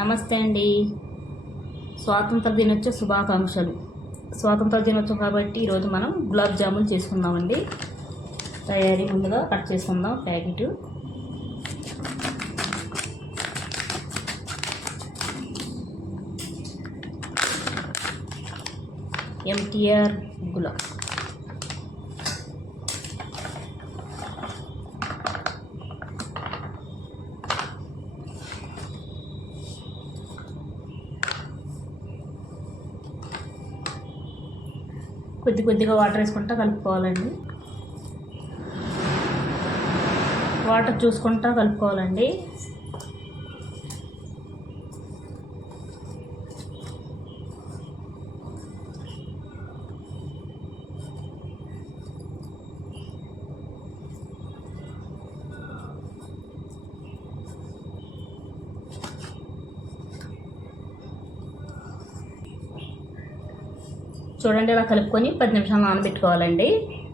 నమస్తే అండి. స్వాతంత్ర దినోత్సవ శుభాకాంక్షలు. స్వాతంత్ర దినోత్సవం కాబట్టి ఈరోజు మనం గులాబ్ జామున్ చేసుకుందామండి. తయారీ ముందుగా కట్ చేసుకుందాం. Packet MTR gulab. కొద్దిగా వాటర్ వేసుకుంటా కలుపుకోవాలండి. వాటర్ చూసుకుంటా కలుపుకోవాలండి. చూడండి, ఇలా కలుపుకొని 10 నిమిషాలు నానబెట్టుకోవాలండి.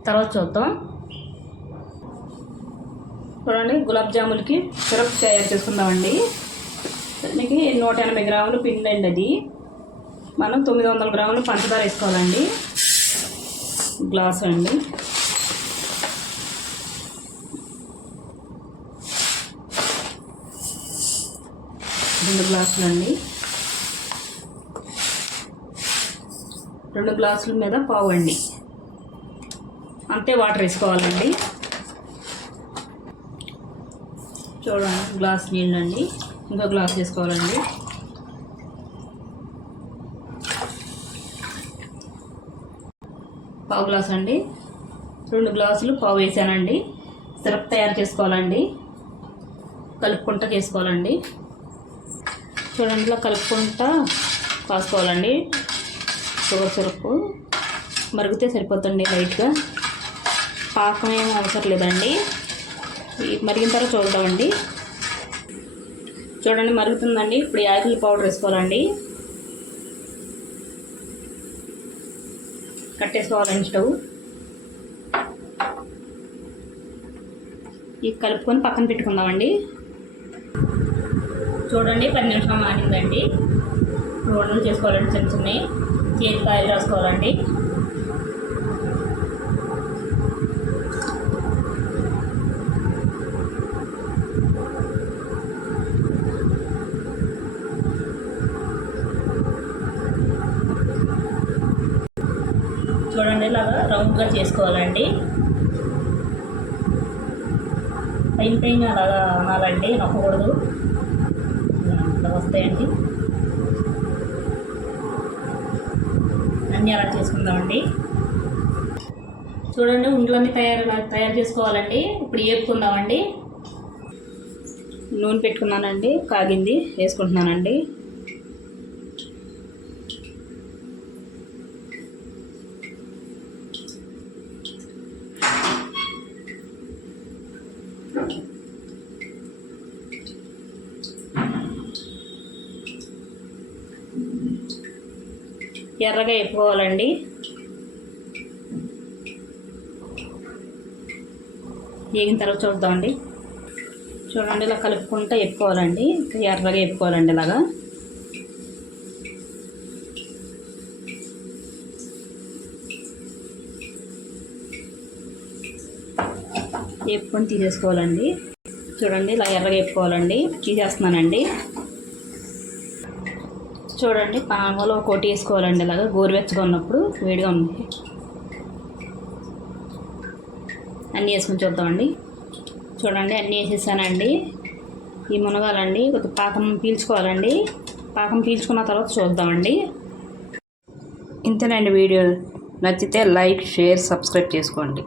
తర్వాత చూద్దాం. చూడండి, గులాబ్ జాములకి సిరప్ తయారు చేసుకుందామండి. దీనికి 180 గ్రాములు పిండి అండి. అది మనం 900 గ్రాములు పంచదార వేసుకోవాలండి. గ్లాస్ అండి. రెండు గ్లాసులు అండి. 2 గ్లాసుల మీద పావు అండి. అంతే వాటర్ వేసుకోవాలండి. చూడండి, గ్లాస్ నీళ్ళండి. ఇంకో గ్లాస్ వేసుకోవాలండి. పావు గ్లాస్ అండి. 2 గ్లాసులు పావు వేసానండి. సిరప్ తయారు చేసుకోవాలండి. కలుపుకుంటా చేసుకోవాలండి. చూడండి, ఇలా కలుపుకుంటా కాసుకోవాలండి. షుగర్ సిరప్ మరిగితే సరిపోతుంది. లైట్గా పాకం ఏం అవసరం లేదండి. మరిగిన తర్వాత చూద్దామండి. చూడండి, మరుగుతుందండి. ఇప్పుడు యాలకుల పౌడర్ వేసుకోవాలండి. కట్టేసుకోవాలండి స్టవ్. ఇది కలుపుకొని పక్కన పెట్టుకుందామండి. చూడండి, 10 నిమిషాలు నానిందండి. రోడ్లు చేసుకోవాలండి. చిన్న చిన్నవి చేతికి ఆయిల్ రాసుకోవాలండి. చూడండి, ఇలాగా రౌండ్గా చేసుకోవాలండి. పైన అలాగా అనాలండి, నొక్కకూడదు. ఇలా వస్తాయండి. అన్నీ అలా చేసుకుందామండి. చూడండి, ఉండ్లన్నీ తయారు చేసుకోవాలండి. ఇప్పుడు వేపుకుందామండి. నూనె పెట్టుకున్నానండి, కాగింది, వేసుకుంటున్నానండి. ఎర్రగా వేపుకోవాలండి. వేగిన తర్వాత చూద్దామండి. చూడండి, ఇలా కలుపుకుంటూ వేపుకోవాలండి. ఎర్రగా వేపుకోవాలండి. ఇలాగా వేపుకొని తీసేసుకోవాలండి. చూడండి, ఇలా ఎర్రగా వేపుకోవాలండి. తీసేస్తున్నానండి. చూడండి, పానకంలో ఒకటి వేసుకోవాలండి. ఇలాగా గోరువెచ్చగా ఉన్నప్పుడు, వేడిగా ఉంది. అన్నీ వేసుకొని చూద్దామండి. చూడండి, అన్నీ వేసేసానండి. ఈ మునగాలండి. కొద్దిగా పాకం పీల్చుకోవాలండి. పాకం పీల్చుకున్న తర్వాత చూద్దామండి. ఇంతేనండి వీడియో. నచ్చితే లైక్, షేర్, సబ్స్క్రైబ్ చేసుకోండి.